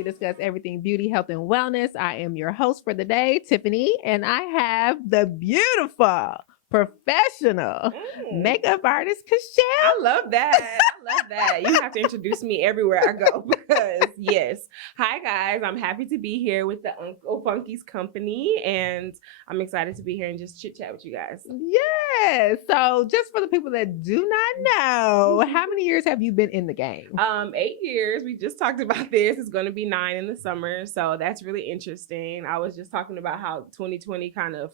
we discuss everything beauty, health, and wellness. I am your host for the day, Tiffany, and I have the beautiful, professional makeup artist, Chelle. I love that. I love that. You have to introduce me everywhere I go because, yes. Hi, guys. I'm happy to be here with the Uncle Funky's company, and I'm excited to be here and just chit-chat with you guys. Yes. So just for the people that do not know, how many years have you been in the game? 8 years. We just talked about this. It's going to be 9 in the summer, so that's really interesting. I was just talking about how 2020 kind of,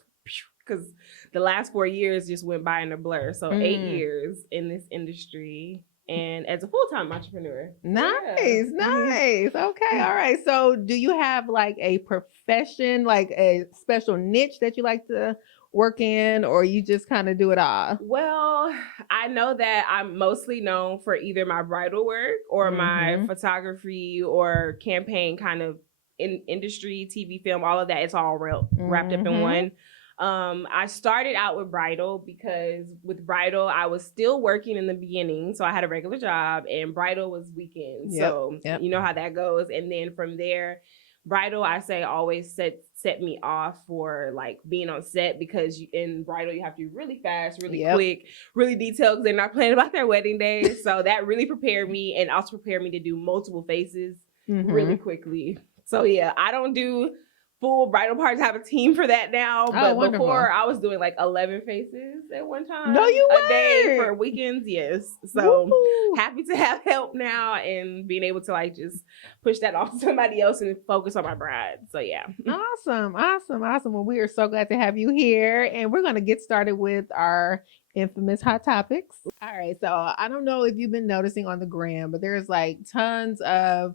because the last 4 years just went by in a blur. So 8 years in this industry and as a full-time entrepreneur. Nice. Okay. All right. So do you have like a profession, like a special niche that you like to work in, or you just kind of do it all? Well, I know that I'm mostly known for either my bridal work or my photography or campaign kind of industry, TV, film, all of that. It's all wrapped up in one. I started out with bridal because with bridal, I was still working in the beginning. So I had a regular job and bridal was weekends. You know how that goes. And then from there, bridal, I say always set me off for like being on set because in bridal, you have to be really fast, really quick, really detailed because they're not planning about their wedding day. So that really prepared me and also prepared me to do multiple faces really quickly. So yeah, I don't do full bridal parties. I have a team for that now. But before I was doing like 11 faces at one time. No, you a day for weekends. Yes. So happy to have help now and being able to like just push that off to somebody else and focus on my bride. So yeah. Awesome. Well, we are so glad to have you here. And we're going to get started with our infamous hot topics. All right. So I don't know if you've been noticing on the gram, but there's like tons of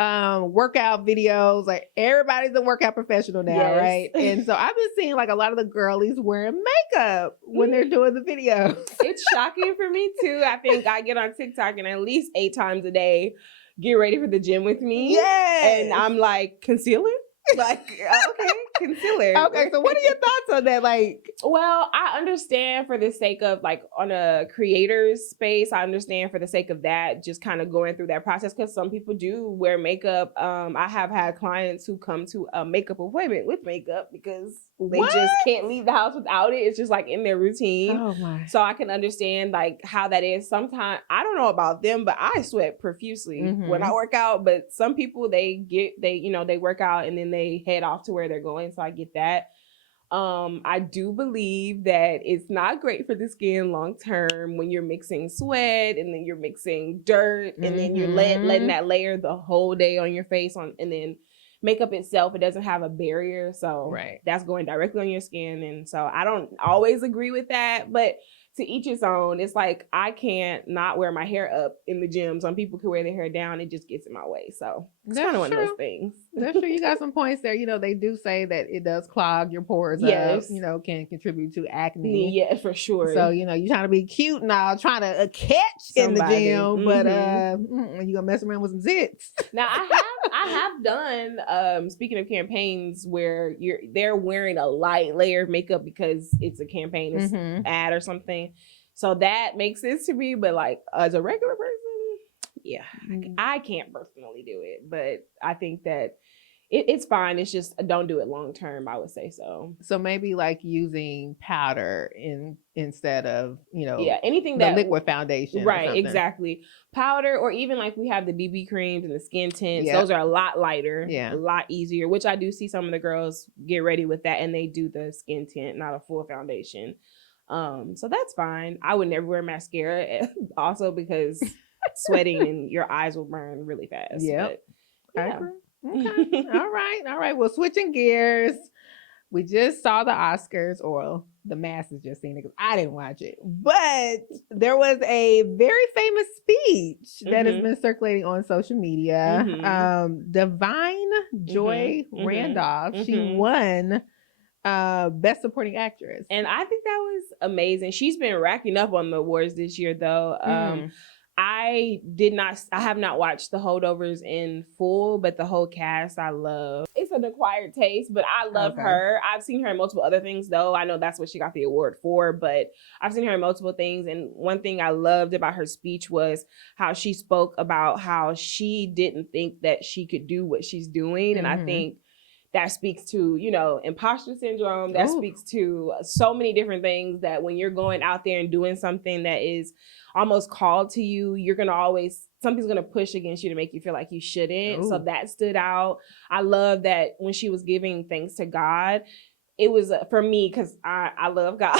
workout videos. Like everybody's a workout professional now, right? And so I've been seeing like a lot of the girlies wearing makeup when they're doing the videos. It's shocking for me too. I think I get on TikTok and at least 8 times a day get ready for the gym with me. Yes. And I'm like, concealer? Like, okay, concealer. Okay, so what are your thoughts on that? Like, well, I understand for the sake of like on a creator's space, I understand for the sake of that, just kind of going through that process because some people do wear makeup. I have had clients who come to a makeup appointment with makeup because they just can't leave the house without it. It's just like in their routine. Oh my. So I can understand like how that is. Sometimes I don't know about them, but I sweat profusely when I work out. But some people they work out and then they head off to where they're going. So I get that. I do believe that it's not great for the skin long term when you're mixing sweat and then you're mixing dirt and then you're letting that layer the whole day on your face and then makeup itself, it doesn't have a barrier. So that's going directly on your skin. And so I don't always agree with that, but to each his own. It's like, I can't not wear my hair up in the gym. Some people can wear their hair down. It just gets in my way. So it's kind of one of those things. That's true. You got some points there. You know, they do say that it does clog your pores up, you know, can contribute to acne. Yeah, for sure. So, you know, you're trying to be cute now, trying to catch in the gym, but you're gonna mess around with some zits. Now I have done speaking of campaigns where they're wearing a light layer of makeup because it's a campaign, it's ad or something. So that makes sense to me, but like as a regular person, I can't personally do it, but I think that it's fine. It's just don't do it long term, I would say so. So maybe like using powder instead of, you know, anything that liquid foundation. Right, exactly. Powder, or even like we have the BB creams and the skin tints. Those are a lot lighter, a lot easier, which I do see some of the girls get ready with that and they do the skin tint, not a full foundation. So that's fine. I would never wear mascara also because sweating and your eyes will burn really fast. Yeah. Okay. All right. Well, switching gears. We just saw the Oscars, or the masses just seen it because I didn't watch it. But there was a very famous speech that has been circulating on social media. Divine Joy Randolph, she won Best Supporting Actress. And I think that was amazing. She's been racking up on the awards this year, though. I have not watched the Holdovers in full, but the whole cast I love. It's an acquired taste, but I love her. I've seen her in multiple other things though. I know that's what she got the award for, but I've seen her in multiple things. And one thing I loved about her speech was how she spoke about how she didn't think that she could do what she's doing. And I think that speaks to, you know, imposter syndrome. That speaks to so many different things, that when you're going out there and doing something that is almost called to you, you're going to always, something's going to push against you to make you feel like you shouldn't. So that stood out. I love that when she was giving thanks to God, it was for me, because I love God.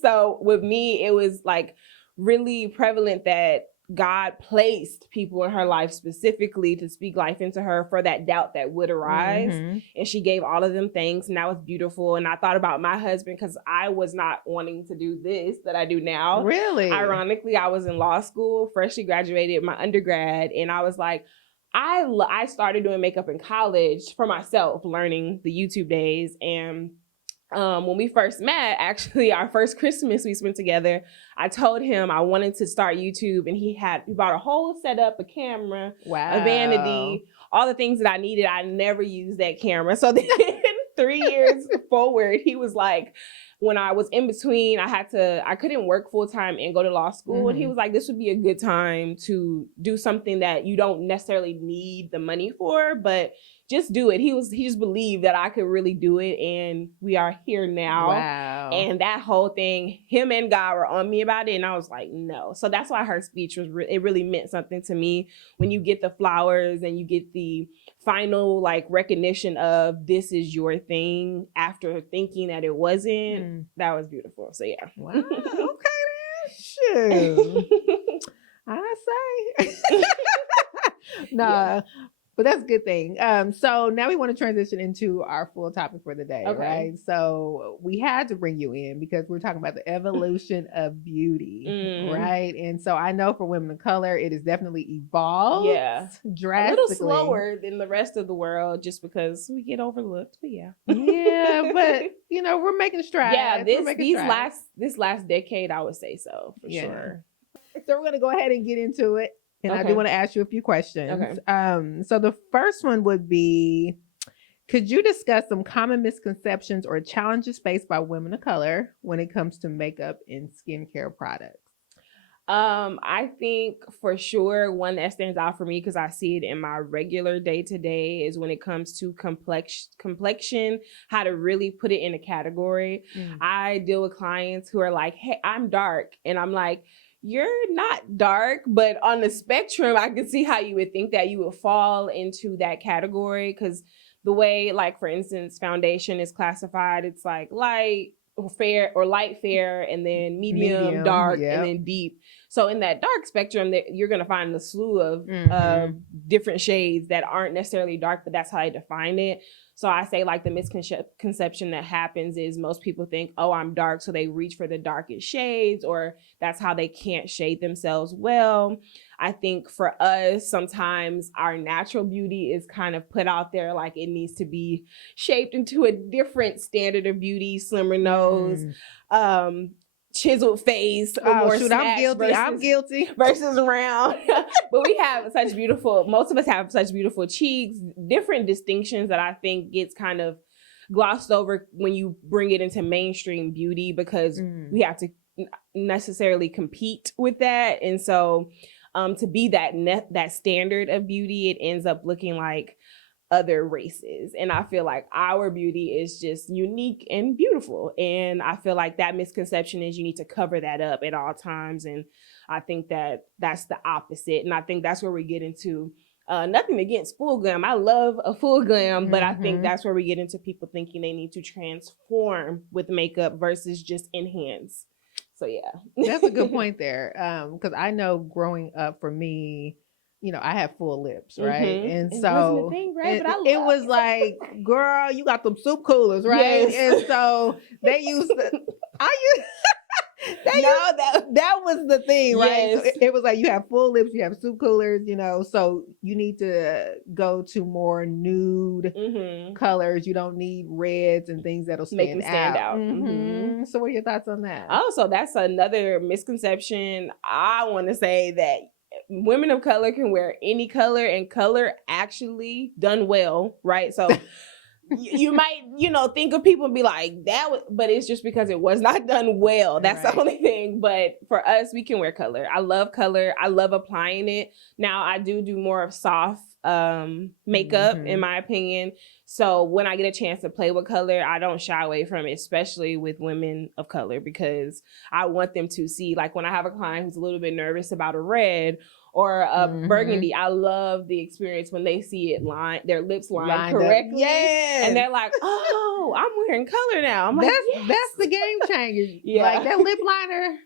So with me, it was like really prevalent that God placed people in her life specifically to speak life into her for that doubt that would arise. And she gave all of them thanks, and that was beautiful. And I thought about my husband, because I was not wanting to do this that I do now. Really? Ironically, I was in law school, freshly graduated my undergrad, and I was like, I started doing makeup in college for myself, learning the YouTube days. And when we first met, actually, our first Christmas we spent together, I told him I wanted to start YouTube, and he bought a whole setup, a camera, a vanity, all the things that I needed. I never used that camera. So then 3 years forward, he was like, when I was in between, I couldn't work full time and go to law school. And he was like, this would be a good time to do something that you don't necessarily need the money for, but just do it. He just believed that I could really do it. And we are here now. Wow. And that whole thing, him and God were on me about it. And I was like, no. So that's why her speech was, it really meant something to me. When you get the flowers and you get the final like recognition of this is your thing after thinking that it wasn't, that was beautiful. So yeah. Wow. Okay then. Shoot. I say. No. But that's a good thing. So now we want to transition into our full topic for the day, right? So we had to bring you in because we're talking about the evolution of beauty, right? And so I know for women of color, it has definitely evolved drastically. A little slower than the rest of the world just because we get overlooked, but yeah. Yeah, but you know, we're making strides. Yeah, this last decade, I would say so, for sure. So we're going to go ahead and get into it. And I do want to ask you a few questions. So the first one would be, could you discuss some common misconceptions or challenges faced by women of color when it comes to makeup and skincare products? I think for sure one that stands out for me, because I see it in my regular day-to-day, is when it comes to complexion, how to really put it in a category. I deal with clients who are like, hey, I'm dark. And I'm like, you're not dark, but on the spectrum, I can see how you would think that you would fall into that category, because the way, like, for instance, foundation is classified, it's like light, fair, or light fair, and then medium dark, and then deep. So in that dark spectrum, you're going to find a slew of different shades that aren't necessarily dark, but that's how I define it. So I say, like, the misconception that happens is most people think, oh, I'm dark, so they reach for the darkest shades, or that's how they can't shade themselves well. I think for us, sometimes our natural beauty is kind of put out there like it needs to be shaped into a different standard of beauty, slimmer nose, chiseled face. I'm guilty. Versus round. But we have most of us have such beautiful cheeks, different distinctions that I think gets kind of glossed over when you bring it into mainstream beauty, because we have to necessarily compete with that. And so to be that standard of beauty, it ends up looking like other races. And I feel like our beauty is just unique and beautiful. And I feel like that misconception is you need to cover that up at all times. And I think that that's the opposite. And I think that's where we get into nothing against full glam. I love a full glam, but I think that's where we get into people thinking they need to transform with makeup versus just enhance. So yeah. That's a good point there. Because I know growing up for me, you know, I have full lips, right? And so wasn't a thing, right? it was like, girl, you got them soup coolers, right? Yes. And so they used to, That was the thing, right? Yes. So it was like you have full lips, you have soup coolers, so you need to go to more nude colors. You don't need reds and things that'll Make them stand out. So what are your thoughts on that? Oh, so that's another misconception. I want to say that women of color can wear any color, and color actually done well, right? So you might, think of people and be like, but it's just because it was not done well. That's the only thing. But for us, we can wear color. I love color. I love applying it. Now, I do more of soft makeup, in my opinion. So when I get a chance to play with color, I don't shy away from it, especially with women of color, because I want them to see, like when I have a client who's a little bit nervous about a red or a burgundy, I love the experience when they see it their lips lined correctly. Yes. And they're like, oh, I'm wearing color now. I'm like, that's the game changer. Yeah. Like that lip liner.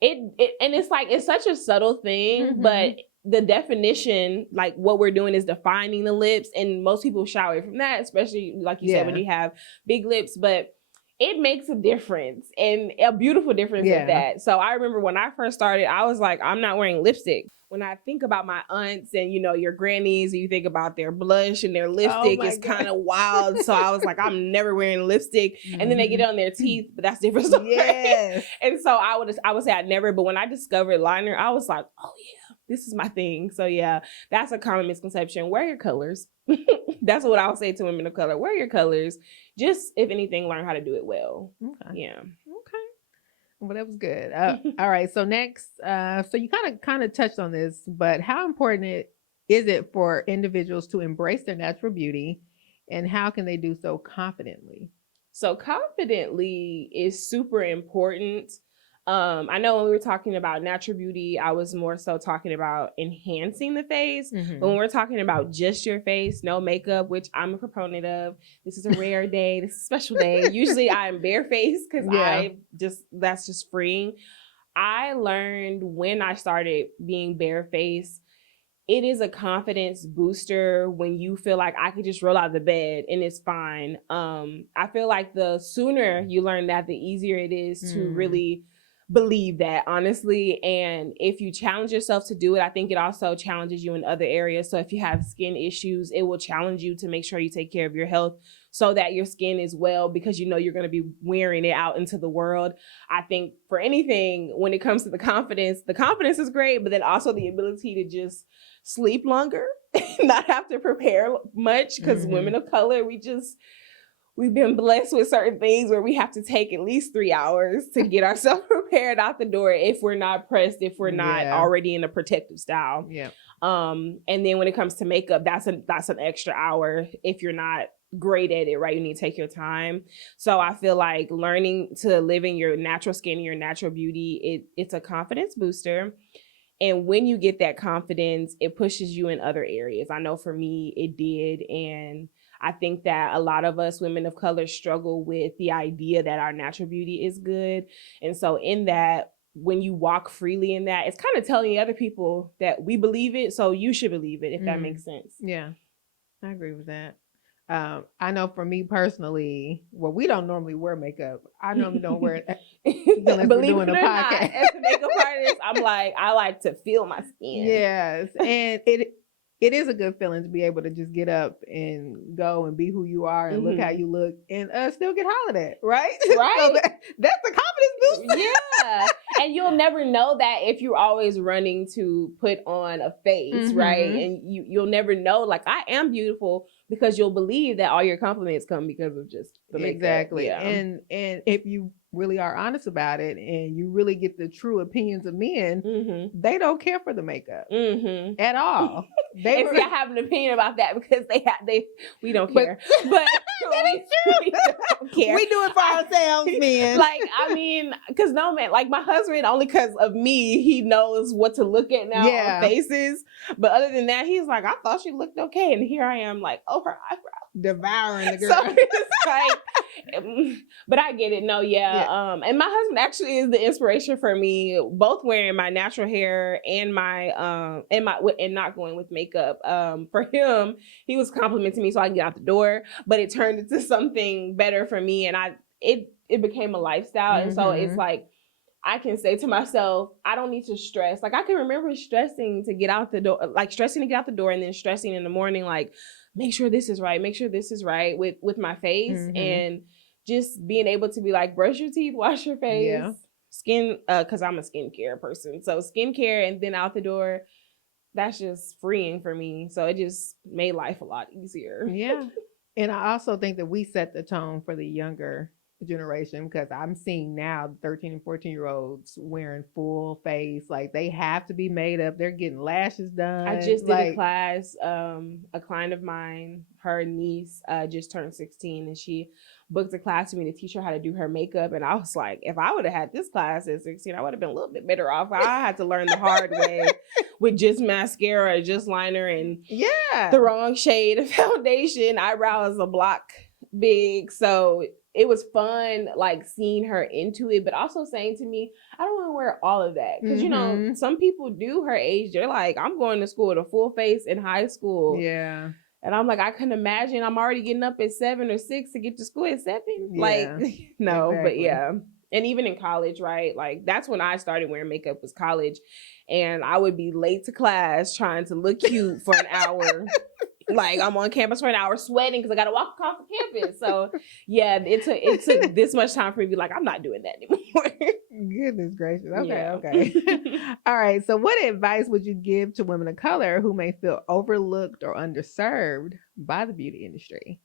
And it's like, it's such a subtle thing, but the definition, like what we're doing is defining the lips, and most people shy away from that, especially like you said, when you have big lips, but it makes a difference, and a beautiful difference at that. So I remember when I first started, I was like, I'm not wearing lipstick. When I think about my aunts and, your grannies, and you think about their blush and their lipstick, it's kind of wild. So I was like, I'm never wearing lipstick. And then they get it on their teeth, but that's different story. Yes. And so I would say I'd never, but when I discovered liner, I was like, oh yeah, this is my thing. So yeah, that's a common misconception. Wear your colors. That's what I'll say to women of color. Wear your colors. Just, if anything, learn how to do it well. Okay. Yeah. Okay. Well, that was good. All right. So next, so you kind of touched on this, but how important is it for individuals to embrace their natural beauty, and how can they do so confidently? So confidently is super important. I know when we were talking about natural beauty, I was more so talking about enhancing the face. But when we're talking about just your face, no makeup, which I'm a proponent of, this is a rare day, this is a special day. Usually I'm barefaced because that's just freeing. I learned when I started being barefaced, it is a confidence booster when you feel like I could just roll out of the bed and it's fine. I feel like the sooner you learn that, the easier it is to really believe that, honestly. And if you challenge yourself to do it, I think it also challenges you in other areas. So if you have skin issues, it will challenge you to make sure you take care of your health so that your skin is well, because you're going to be wearing it out into the world. I think for anything, when it comes to the confidence is great, but then also the ability to just sleep longer, not have to prepare much, because women of color, we've been blessed with certain things where we have to take at least 3 hours to get ourselves prepared out the door if we're not pressed, if we're not already in a protective style. Yeah. And then when it comes to makeup, that's an extra hour if you're not great at it, right? You need to take your time. So I feel like learning to live in your natural skin and your natural beauty, it's a confidence booster. And when you get that confidence, it pushes you in other areas. I know for me, it did. And I think that a lot of us women of color struggle with the idea that our natural beauty is good. And so in that, when you walk freely in that, it's kind of telling other people that we believe it, so you should believe it, if that makes sense. Yeah, I agree with that. I know for me personally, well, we don't normally wear makeup. I normally don't wear it unless we're doing a podcast. As a makeup artist, I like to feel my skin. Yes, and it is a good feeling to be able to just get up and go and be who you are and look how you look and still get hollered at, right? Right. So that's the confidence boost. Yeah. And you'll never know that if you're always running to put on a face, right? And you'll never know, like, I am beautiful, because you'll believe that all your compliments come because of just the makeup. Exactly. Yeah. And if you really are honest about it and you really get the true opinions of men, they don't care for the makeup at all. If you have an opinion about that, because we don't care. But we don't care. We do it for ourselves, men. Like, I mean, because no man, like my husband, only because of me, he knows what to look at now on faces. But other than that, he's like, I thought she looked okay. And here I am, like, oh, her eyebrow. Devouring the girl. So it's like, but I get it. No, yeah. And my husband actually is the inspiration for me, both wearing my natural hair and and not going with makeup. For him, he was complimenting me so I can get out the door, but it turned into something better for me, and it became a lifestyle. And so it's like, I can say to myself, I don't need to stress. Like I can remember stressing to get out the door, and then stressing in the morning, like make sure this is right, with my face, and just being able to be like, brush your teeth, wash your face, skin, because I'm a skincare person. So skincare and then out the door, that's just freeing for me. So it just made life a lot easier. Yeah. And I also think that we set the tone for the younger generation, because I'm seeing now 13 and 14-year-olds wearing full face, like they have to be made up, they're getting lashes done. I just did a class, a client of mine, her niece just turned 16, and she booked a class with me to teach her how to do her makeup. And I was like, if I would have had this class at 16, I would have been a little bit better off. I had to learn the hard way with just mascara, just liner, and the wrong shade of foundation, eyebrows a block big. So it was fun, like seeing her into it, but also saying to me, I don't want to wear all of that. Because, you know, some people do her age, they're like, I'm going to school with a full face in high school. Yeah. And I'm like, I couldn't imagine I'm already getting up at 7 or 6 to get to school at 7. Yeah, like, no, exactly. But yeah. And even in college, right? Like, that's when I started wearing makeup, was college. And I would be late to class trying to look cute for an hour. Like, I'm on campus for an hour sweating because I got to walk across the campus. So, yeah, it took this much time for me to be like, I'm not doing that anymore. Goodness gracious. Okay. All right. So what advice would you give to women of color who may feel overlooked or underserved by the beauty industry?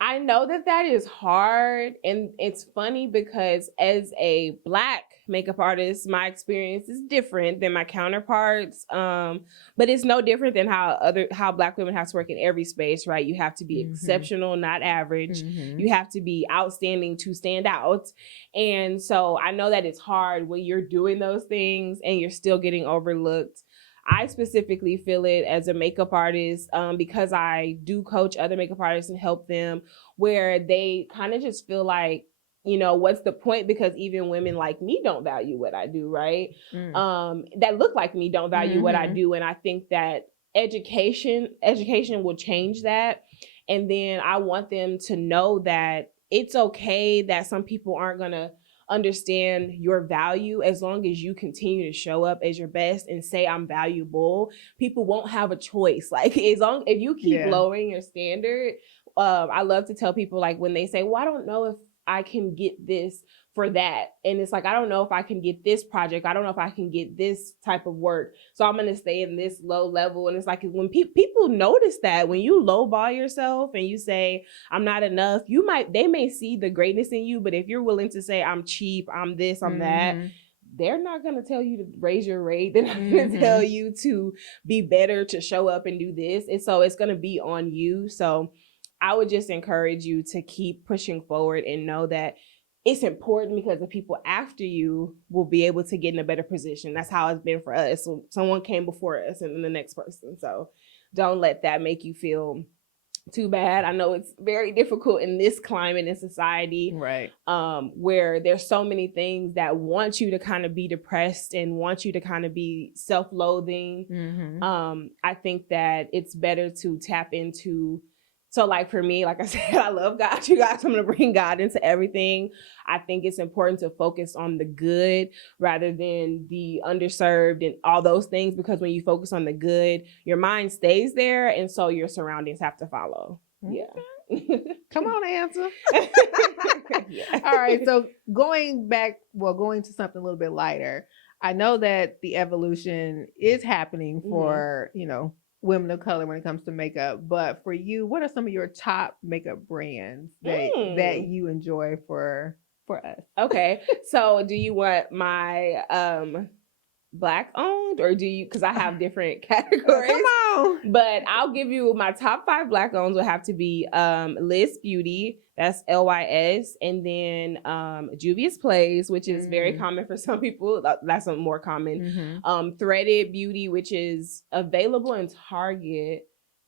I know that is hard, and it's funny because as a Black makeup artist, my experience is different than my counterparts. But it's no different than how Black women have to work in every space, right? You have to be exceptional, not average. You have to be outstanding to stand out. And so I know that it's hard when you're doing those things and you're still getting overlooked. I specifically feel it as a makeup artist because I do coach other makeup artists and help them, where they kind of just feel like, you know, what's the point? Because even women like me don't value what I do, right? That look like me don't value what I do. And I think that education will change that. And then I want them to know that it's okay that some people aren't going to understand your value. As long as you continue to show up as your best and say I'm valuable, people won't have a choice. Like, if you keep lowering your standard, I love to tell people, like, when they say, well, I don't know if I can get this for that. And it's like, I don't know if I can get this project. I don't know if I can get this type of work. So I'm going to stay in this low level. And it's like, when people notice that, when you lowball yourself and you say, I'm not enough, they may see the greatness in you. But if you're willing to say, I'm cheap, I'm this, I'm that, they're not going to tell you to raise your rate. They're not going to tell you to be better, to show up and do this. And so it's going to be on you. So I would just encourage you to keep pushing forward and know that it's important, because the people after you will be able to get in a better position. That's how it's been for us. So someone came before us and then the next person. So don't let that make you feel too bad. I know it's very difficult in this climate in society, right? Where there's so many things that want you to kind of be depressed and want you to kind of be self-loathing. I think that it's better to tap into. So, like, for me, like I said, I love God. You guys, I'm going to bring God into everything. I think it's important to focus on the good rather than the underserved and all those things, because when you focus on the good, your mind stays there, and so your surroundings have to follow. Yeah. Come on, answer. All right. So going to something a little bit lighter. I know that the evolution is happening for, you know, women of color when it comes to makeup, but for you, what are some of your top makeup brands that you enjoy for us? Okay, so do you want my Black owned, or do you, because I have different categories? Come on. But I'll give you my top 5 Black owns would have to be Lys Beauty, that's LYS, and then Juvia's Plays, which is very common for some people. That's a more common. Threaded Beauty, which is available in Target.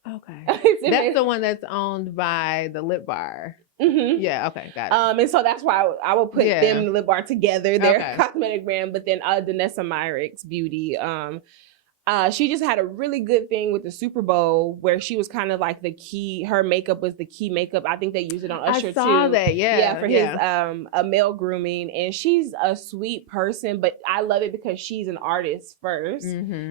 Okay. That's the one that's owned by the Lip Bar. Yeah, okay, got it. And so that's why I would put them and the Lip Bar together. They're a cosmetic brand, but then Danessa Myricks Beauty. She just had a really good thing with the Super Bowl where she was kind of like her makeup was the key makeup. I think they use it on Usher too. I saw that, for his a male grooming. And she's a sweet person, but I love it because she's an artist first,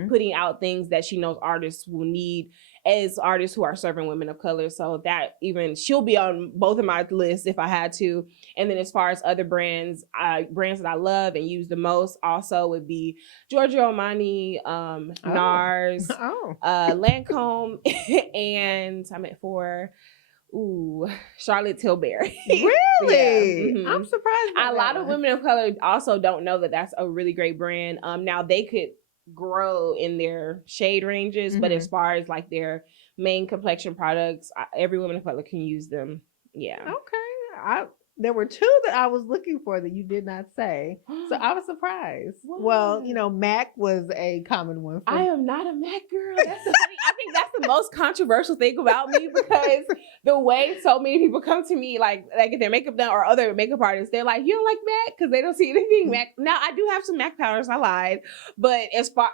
putting out things that she knows artists will need as artists who are serving women of color. So that she'll be on both of my lists if I had to. And then as far as other brands that I love and use the most also would be Giorgio Armani, NARS, Lancome, and I'm at 4. Charlotte Tilbury. Really? Yeah. I'm surprised by a lot of women of color also don't know that that's a really great brand. Now they could grow in their shade ranges, but as far as like their main complexion products, every woman of color can use them. Yeah. Okay. There were 2 that I was looking for that you did not say, so I was surprised. What? Well, MAC was a common one. I am not a MAC girl. I think that's the most controversial thing about me, because the way so many people come to me, like get their makeup done, or other makeup artists, they're like, "You don't like MAC?" because they don't see anything MAC. Now I do have some MAC powders. I lied, but as far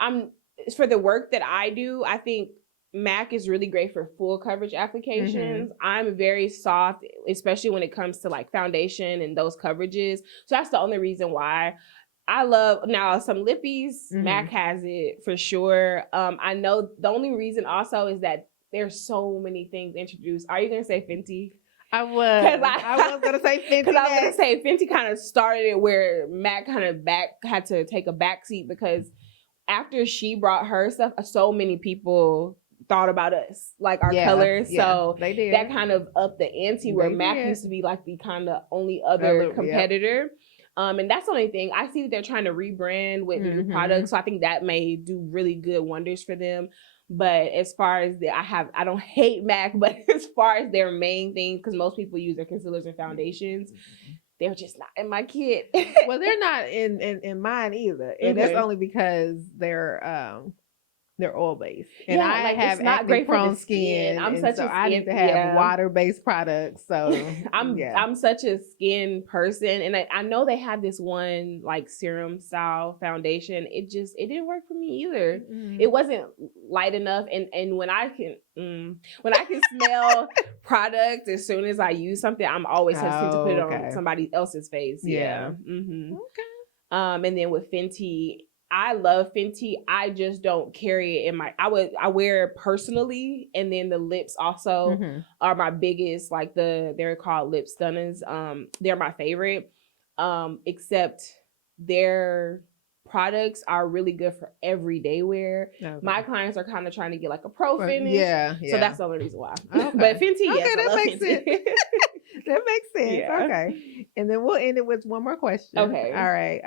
I'm for the work that I do, I think MAC is really great for full coverage applications. I'm very soft, especially when it comes to like foundation and those coverages. So that's the only reason why I love now some lippies. MAC has it for sure. I know the only reason also is that there's so many things introduced. Are you gonna say Fenty? I was gonna say Fenty. Because I was gonna say Fenty kind of started it where MAC kind of had to take a backseat, because after she brought her stuff, so many people thought about us, like our colors. So they did. That kind of upped the ante, where MAC used to be like the kind of only other competitor. And that's the only thing. I see that they're trying to rebrand with new products. So I think that may do really good wonders for them. But as far as I don't hate MAC, but as far as their main things, because most people use their concealers and foundations, they're just not in my kit. Well, they're not in mine either. And that's only because they're oil-based, and I have acne-prone skin. I need to have water-based products. So I'm such a skin person, and I know they have this one like serum style foundation. It didn't work for me either. It wasn't light enough, and when I can smell product as soon as I use something, I'm always hesitant to put it on somebody else's face. Okay. And then with Fenty, I love Fenty. I just don't carry it in I wear it personally, and then the lips also are my biggest, like they're called lip stunners. They're my favorite. Except their products are really good for everyday wear. Okay. My clients are kind of trying to get like a pro finish. Yeah. So that's the only reason why. Okay. But Fenty, yes, I love Fenty. That makes sense. Yeah. Okay. And then we'll end it with one more question. Okay. All right.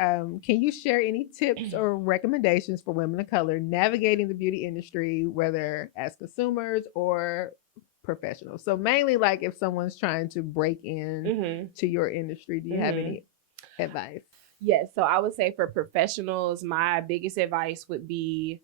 Can you share any tips or recommendations for women of color navigating the beauty industry, whether as consumers or professionals? So mainly like if someone's trying to break in to your industry, do you have any advice? Yes. So I would say for professionals, my biggest advice would be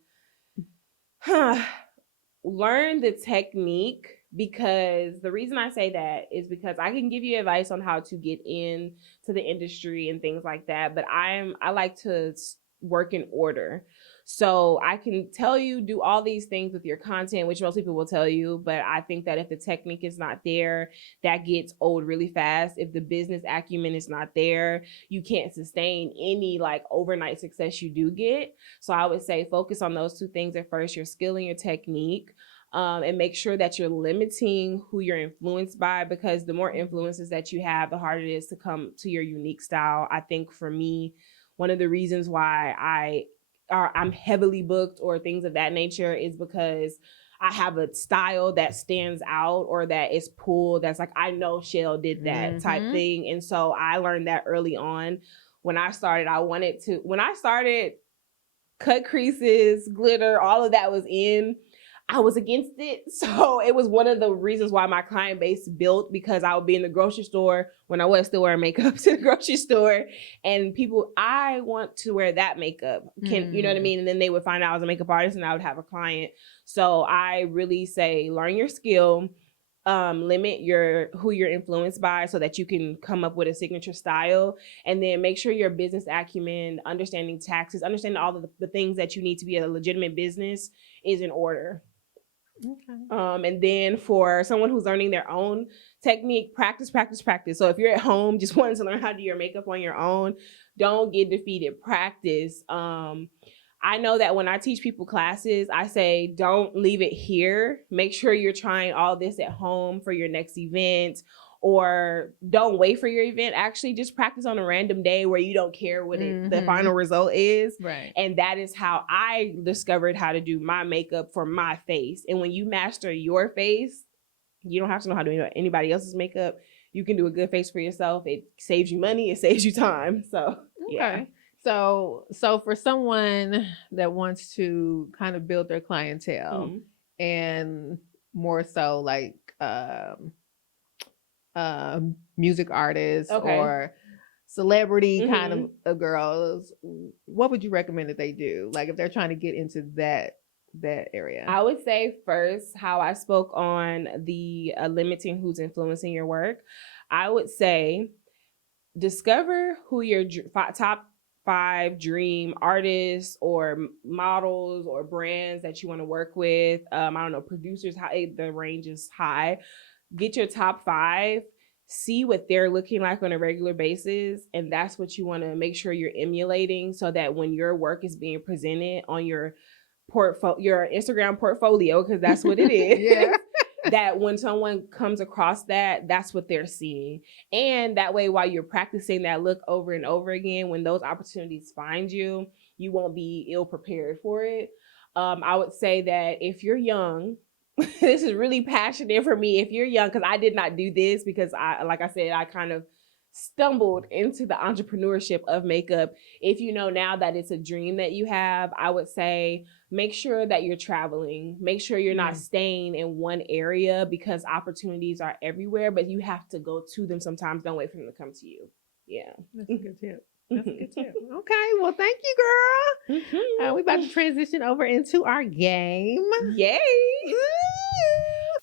learn the technique. Because the reason I say that is because I can give you advice on how to get in to the industry and things like that, but I like to work in order. So I can tell you, do all these things with your content, which most people will tell you, but I think that if the technique is not there, that gets old really fast. If the business acumen is not there, you can't sustain any like overnight success you do get. So I would say focus on those 2 things at first, your skill and your technique. And make sure that you're limiting who you're influenced by, because the more influences that you have, the harder it is to come to your unique style. I think for me, one of the reasons why I'm heavily booked or things of that nature is because I have a style that stands out or that is pulled. That's like, I know Chelle did that type thing. And so I learned that early on. When I started, cut creases, glitter, all of that was in. I was against it. So it was one of the reasons why my client base built, because I would be in the grocery store when I was still wearing makeup to the grocery store, and people, I want to wear that makeup. You know what I mean? And then they would find out I was a makeup artist and I would have a client. So I really say, learn your skill, limit who you're influenced by so that you can come up with a signature style, and then make sure your business acumen, understanding taxes, understanding all of the things that you need to be a legitimate business is in order. Okay. And then for someone who's learning their own technique, practice. So if you're at home just wanting to learn how to do your makeup on your own, don't get defeated. Practice. I know that when I teach people classes, I say, don't leave it here. Make sure you're trying all this at home for your next event, or don't wait for your event. Actually, just practice on a random day where you don't care what the final result is. Right. And that is how I discovered how to do my makeup for my face. And when you master your face, you don't have to know how to do anybody else's makeup. You can do a good face for yourself. It saves you money. It saves you time. So, yeah. Okay. So for someone that wants to kind of build their clientele and more so like music artists or celebrity kind of girls, what would you recommend that they do? Like if they're trying to get into that area? I would say first, how I spoke on the limiting who's influencing your work, I would say discover who your top 5 dream artists or models or brands that you want to work with. I don't know, producers, the range is high. Get your top 5, see what they're looking like on a regular basis, and that's what you want to make sure you're emulating, so that when your work is being presented on your Instagram portfolio, because that's what it is. Yeah. That when someone comes across that, that's what they're seeing. And that way, while you're practicing that look over and over again, when those opportunities find you, you won't be ill prepared for it. I would say that if you're young, this is really passionate for me. If you're young, because I did not do this, because like I said, I kind of stumbled into the entrepreneurship of makeup. If you know now that it's a dream that you have, I would say make sure that you're traveling. Make sure you're not staying in one area, because opportunities are everywhere, but you have to go to them sometimes. Don't wait for them to come to you. Yeah. That's a good tip. That's a good tip. Okay, well, thank you, girl. We're about to transition over into our game. Yay!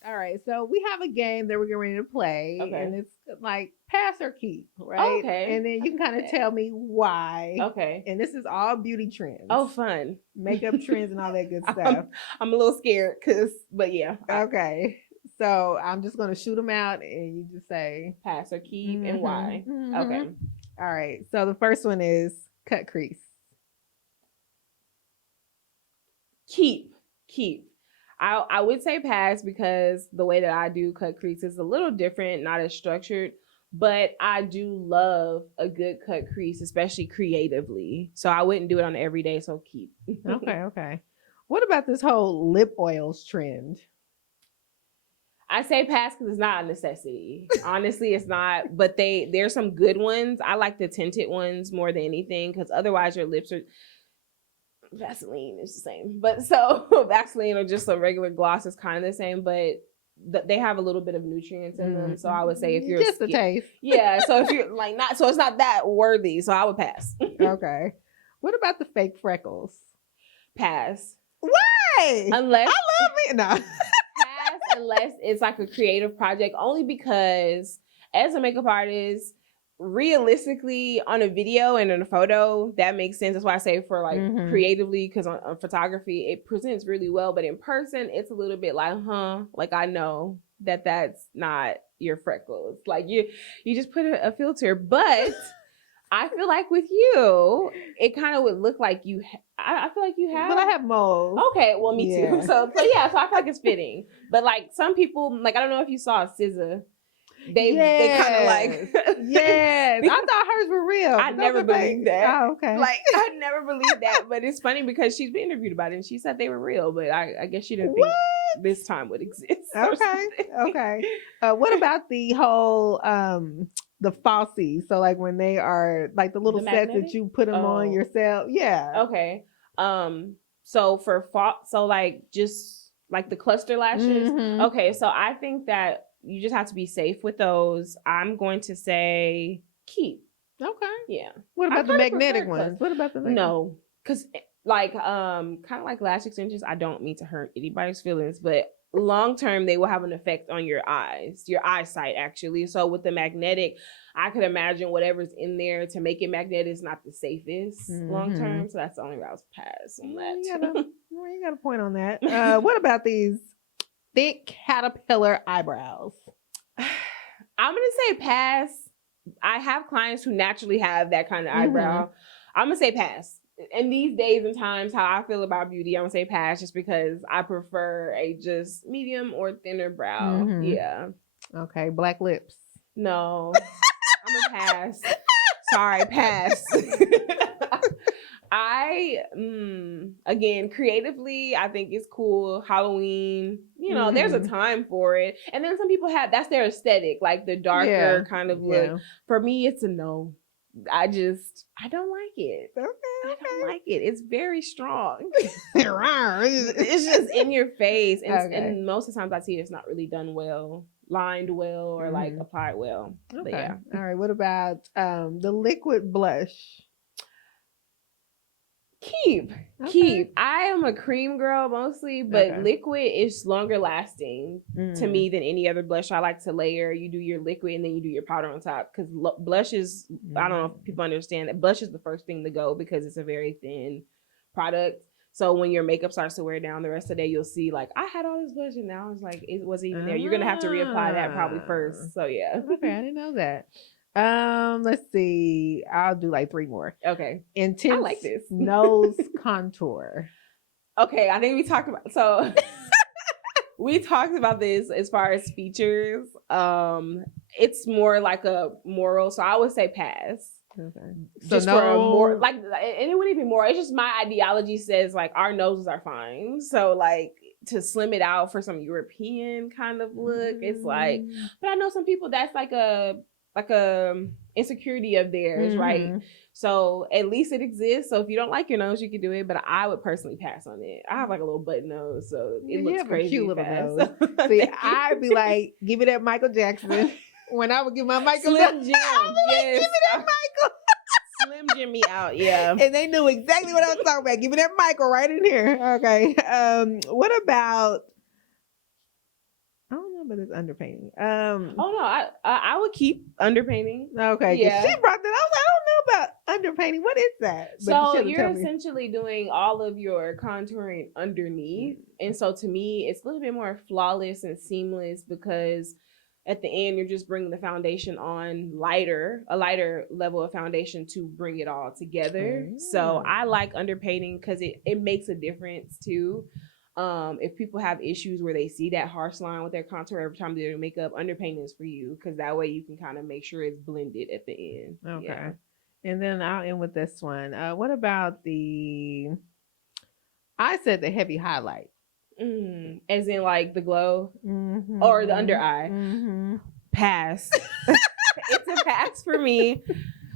All right, so we have a game that we're getting ready to play, and it's like pass or keep, right? Okay. And then you can kind of tell me why. Okay. And this is all beauty trends. Oh, fun. Makeup trends and all that good stuff. I'm a little scared, but yeah. Okay. So I'm just going to shoot them out, and you just say pass or keep and why. Okay. All right. So the first one is cut crease. Keep. I would say pass, because the way that I do cut crease is a little different, not as structured, but I do love a good cut crease, especially creatively. So I wouldn't do it on every day, so keep. Okay. What about this whole lip oils trend? I say pass because it's not a necessity. Honestly, it's not, but there's some good ones. I like the tinted ones more than anything, because otherwise your lips are... Vaseline is the same, but so Vaseline or just a regular gloss is kind of the same, but they have a little bit of nutrients in them. So I would say if you're just a taste, yeah. So if you're like not, so it's not that worthy. So I would pass. Okay. What about the fake freckles? Pass. Why? Unless I love it. No. Pass unless it's like a creative project. Only because as a makeup artist, realistically on a video and in a photo that makes sense. That's why I say for like creatively, because on photography it presents really well, but in person it's a little bit like like I know that's not your freckles, like you just put a filter. But I feel like with you it kind of would look like you I feel like you have, but I have moles. Okay, well me too. So I feel like it's fitting. But like some people, like I don't know if you saw SZA. They kind of like yes. I thought hers were real. I never believed that. Oh, okay. Like I never believed that, but it's funny because she's been interviewed about it and she said they were real, but I guess she didn't think this time would exist. Okay. What about the whole the falsies? So like when they are like the little sets that you put them on yourself. Yeah. Okay. So for so like just like the cluster lashes. Okay, so I think that you just have to be safe with those. I'm going to say keep. Okay. Yeah. What about the magnetic ones? What about the No, because like kind of like lash extensions. I don't mean to hurt anybody's feelings, but long term they will have an effect on your eyesight actually. So with the magnetic, I could imagine whatever's in there to make it magnetic is not the safest long term. So that's the only way I was pass on that. You got a point on that. What about these thick caterpillar eyebrows? I'm gonna say pass. I have clients who naturally have that kind of eyebrow. I'm gonna say pass. In these days and times, how I feel about beauty, I'm gonna say pass just because I prefer a just medium or thinner brow. Yeah. Okay, black lips. No, I'm a pass. Sorry, pass. Again, creatively, I think it's cool. Halloween, there's a time for it. And then some people that's their aesthetic, like the darker kind of look. Yeah. For me, it's a no. I don't like it. Okay. I don't like it. It's very strong. It's just in your face. And most of the times I see it's not really done well, lined well, or like applied well. Okay. But yeah. All right. What about the liquid blush? Keep. I am a cream girl mostly, but liquid is longer lasting to me than any other blush. I like to layer. You do your liquid and then you do your powder on top because blush is, I don't know if people understand that blush is the first thing to go because it's a very thin product. So when your makeup starts to wear down the rest of the day, you'll see like, I had all this blush and now it's like, it wasn't even there. You're going to have to reapply that probably first. So yeah. Okay, I didn't know that. Let's see. I'll do like 3 more. Okay. Intense I like this. nose contour. Okay, I think we talked about we talked about this as far as features. It's more like a moral, so I would say pass. Okay. Just for a more like, and it wouldn't be more. It's just my ideology says like our noses are fine, so like to slim it out for some European kind of look, it's like. But I know some people that's like a insecurity of theirs, right? So at least it exists. So if you don't like your nose, you can do it. But I would personally pass on it. I have like a little button nose, so it looks crazy. A cute little nose. See, I'd be like, give me that Michael Jackson. When I would give my Michael Slim Jim, yes. Give me that Michael. Slim Jimmy out, yeah. And they knew exactly what I was talking about. Give me that Michael right in here. Okay. What about? I don't know about this underpainting. I would keep underpainting. Okay, yeah. She brought that. I was like, I don't know about underpainting. What is that? But so you're essentially doing all of your contouring underneath, and so to me, it's a little bit more flawless and seamless because at the end, you're just bringing the foundation on a lighter level of foundation to bring it all together. So I like underpainting because it makes a difference too. If people have issues where they see that harsh line with their contour every time they do makeup, underpainting is for you because that way you can kind of make sure it's blended at the end. Okay. Yeah. And then I'll end with this one. What about I said the heavy highlight. As in like the glow or the under eye. Pass. It's a pass for me.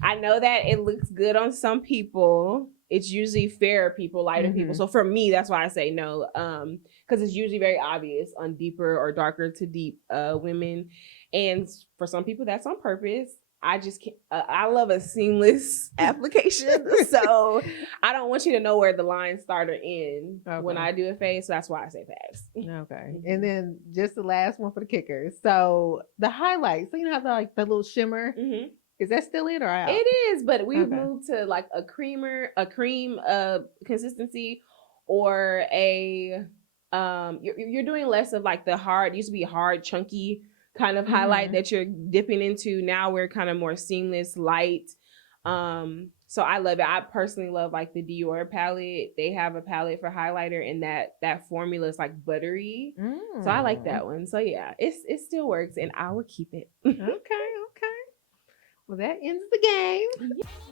I know that it looks good on some people. It's usually fairer people, lighter people. So for me, that's why I say no. Because it's usually very obvious on deeper or darker to deep women. And for some people, that's on purpose. I just can't. I love a seamless application. So I don't want you to know where the lines start or end when I do a face. So that's why I say pass. Okay. And then just the last one for the kickers. So the highlights. So you know how the little shimmer? Is that still in or out? It is, but we've moved to like a cream consistency or a you're doing less of like the hard, used to be hard, chunky kind of highlight that you're dipping into. Now we're kind of more seamless, light. So I love it. I personally love like the Dior palette. They have a palette for highlighter and that formula is like buttery. So I like that one. So yeah, it still works and I will keep it. Okay. Well, that ends the game.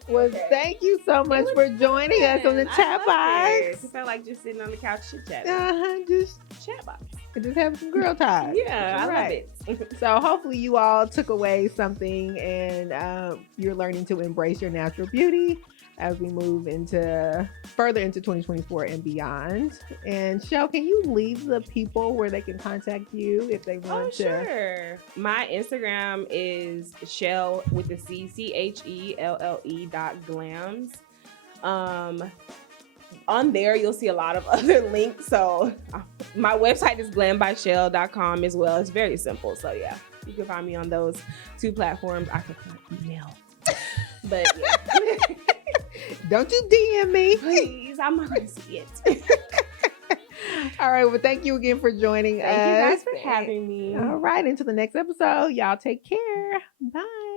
Well, thank you so much for joining us on the Chatbox. It felt like just sitting on the couch chit-chatting. Just Chatbox. Just have some girl time. Yeah, I love it. So hopefully you all took away something and you're learning to embrace your natural beauty as we move further into 2024 and beyond. And Chelle, can you leave the people where they can contact you if they want to? Sure. My Instagram is Chelle with the C, CHELLE .glams. on there, you'll see a lot of other links. So my website is glambychelle.com as well. It's very simple. So yeah, you can find me on those 2 platforms. I prefer email. But yeah. Don't you DM me. Please, I'm not going to see it. All right. Well, thank you again for joining us. Thank you guys for having me. All right. Until the next episode, y'all take care. Bye.